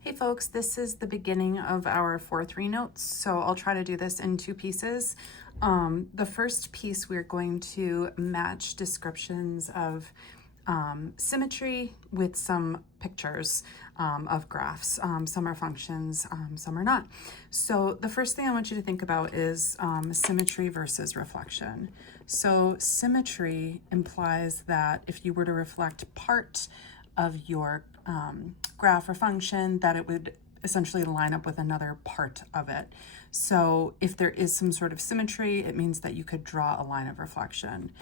Hey folks, this is the beginning of our 4-3 notes, so I'll try to do this in two pieces. The first piece, we're going to match descriptions of symmetry with some pictures of graphs. Some are functions, some are not. So the first thing I want you to think about is symmetry versus reflection. So symmetry implies that if you were to reflect part of your graph or function, that it would essentially line up with another part of it. So if there is some sort of symmetry, it means that you could draw a line of reflection.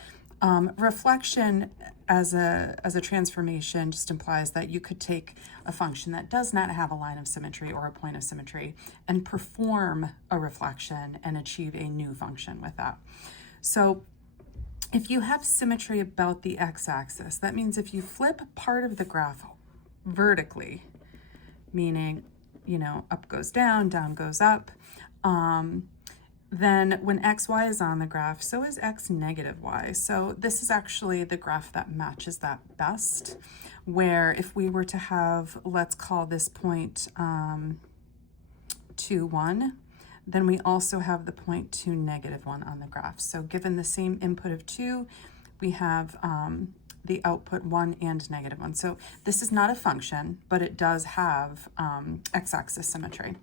Reflection as a transformation just implies that you could take a function that does not have a line of symmetry or a point of symmetry and perform a reflection and achieve a new function with that. So if you have symmetry about the x-axis, that means if you flip part of the graph vertically, meaning, up goes down, down goes up, then when xy is on the graph, so is x negative y. So this is actually the graph that matches that best, where if we were to have, let's call this point 2, 1, then we also have the point 2, negative 1 on the graph. So given the same input of 2, we have the output 1 and negative 1. So this is not a function, but it does have x-axis symmetry.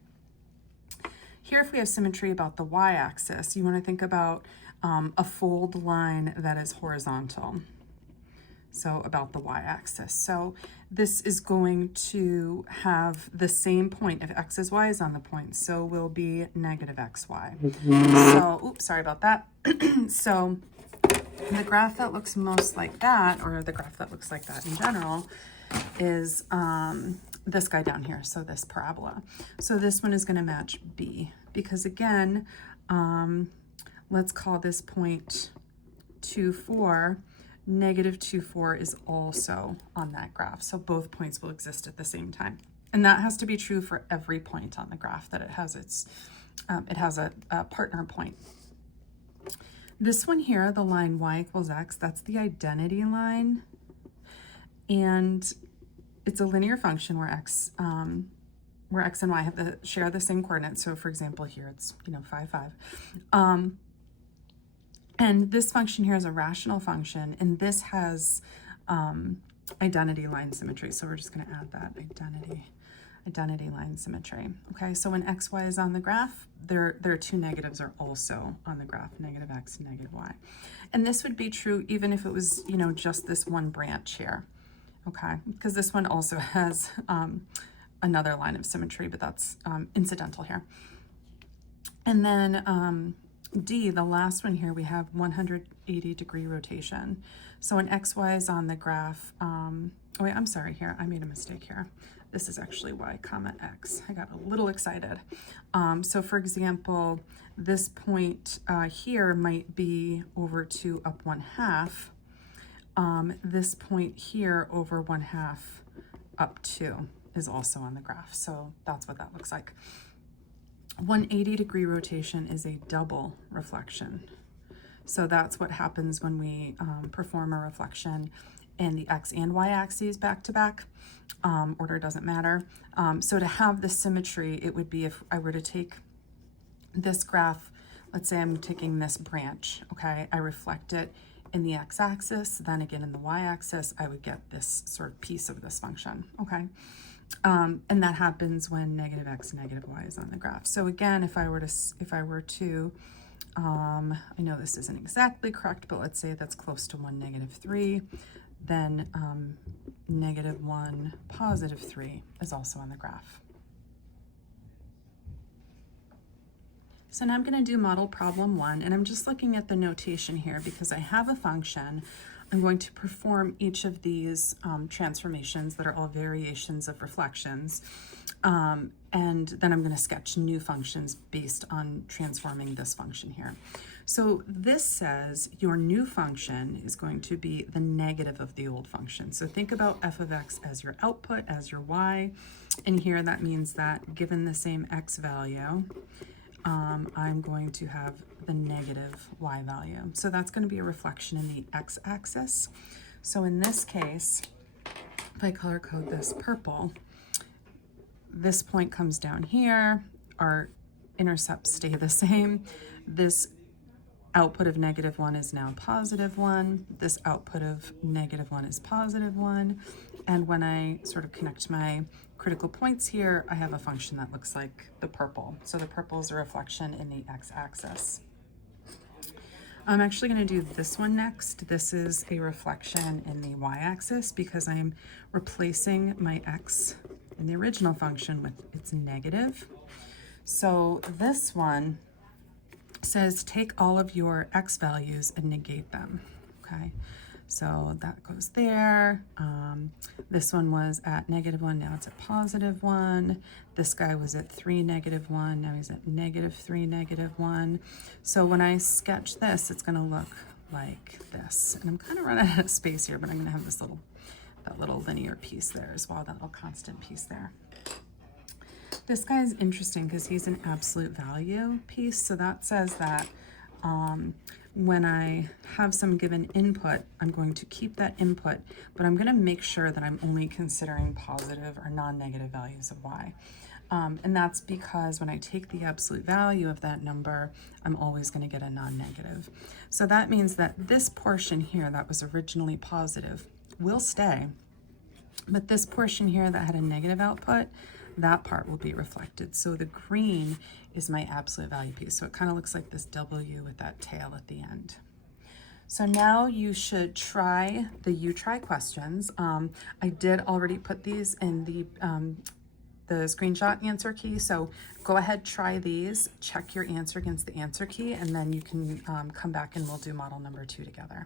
Here, if we have symmetry about the y-axis, you want to think about a fold line that is horizontal. So about the y-axis. So this is going to have the same point. If x is y is on the point, so will be negative xy. So, oops, sorry about that. So the graph that looks most like that, or the graph that looks like that in general, is this guy down here, so this parabola. So this one is going to match B, because again, let's call this point 2, 4. Negative 2, 4 is also on that graph. So both points will exist at the same time. And that has to be true for every point on the graph, that it has a partner point. This one here, the line y equals x, that's the identity line. And it's a linear function where x and y share the same coordinates. So for example, here it's 5, 5. And this function here is a rational function, and this has identity line symmetry. So we're just going to add that identity line symmetry. Okay, so when xy is on the graph, their two negatives are also on the graph, negative x, negative y. And this would be true even if it was, just this one branch here. Okay, because this one also has another line of symmetry, but that's incidental here. And then D, the last one here, we have 180-degree rotation. So when xy is on the graph, oh wait, I'm sorry here, I made a mistake here. This is actually y comma x. I got a little excited. So for example, this point here might be over 2 up 1/2. This point here over 1/2 up 2 is also on the graph. So that's what that looks like. 180-degree rotation is a double reflection. So that's what happens when we perform a reflection in the x and y axes back to back. Order doesn't matter. So to have the symmetry, it would be if I were to take this graph, let's say I'm taking this branch, okay? I reflect it in the x-axis, then again in the y-axis, I would get this sort of piece of this function, okay? And that happens when negative x, negative y is on the graph. So again, if I were to, I know this isn't exactly correct, but let's say that's close to 1, negative 3, then negative 1, positive 3 is also on the graph. So now I'm going to do model problem 1, and I'm just looking at the notation here because I have a function. I'm going to perform each of these transformations that are all variations of reflections, and then I'm going to sketch new functions based on transforming this function here. So this says your new function is going to be the negative of the old function. So think about f of x as your output, as your y, and here that means that given the same x value, I'm going to have the negative y value. So that's going to be a reflection in the x-axis. So in this case, if I color code this purple, this point comes down here, our intercepts stay the same. This output of -1 is now +1. This output of -1 is +1. And when I sort of connect my critical points here, I have a function that looks like the purple. So the purple is a reflection in the x-axis. I'm actually going to do this one next. This is a reflection in the y-axis because I am replacing my x in the original function with its negative. So this one says take all of your x values and negate them, okay? So that goes there. This one was at -1, now it's at +1. This guy was at 3, -1, now he's at -3, -1. So when I sketch this, it's gonna look like this. And I'm kind of running out of space here, but I'm gonna have this that little linear piece there as well, that little constant piece there. This guy is interesting because he's an absolute value piece. So that says that when I have some given input, I'm going to keep that input, but I'm going to make sure that I'm only considering positive or non-negative values of y. And that's because when I take the absolute value of that number, I'm always going to get a non-negative. So that means that this portion here that was originally positive will stay, but this portion here that had a negative output, that part will be reflected. So the green is my absolute value piece. So it kind of looks like this W with that tail at the end. So now you should try the U-Try questions. I did already put these in the screenshot answer key. So go ahead, try these, check your answer against the answer key, and then you can come back and we'll do model number 2 together.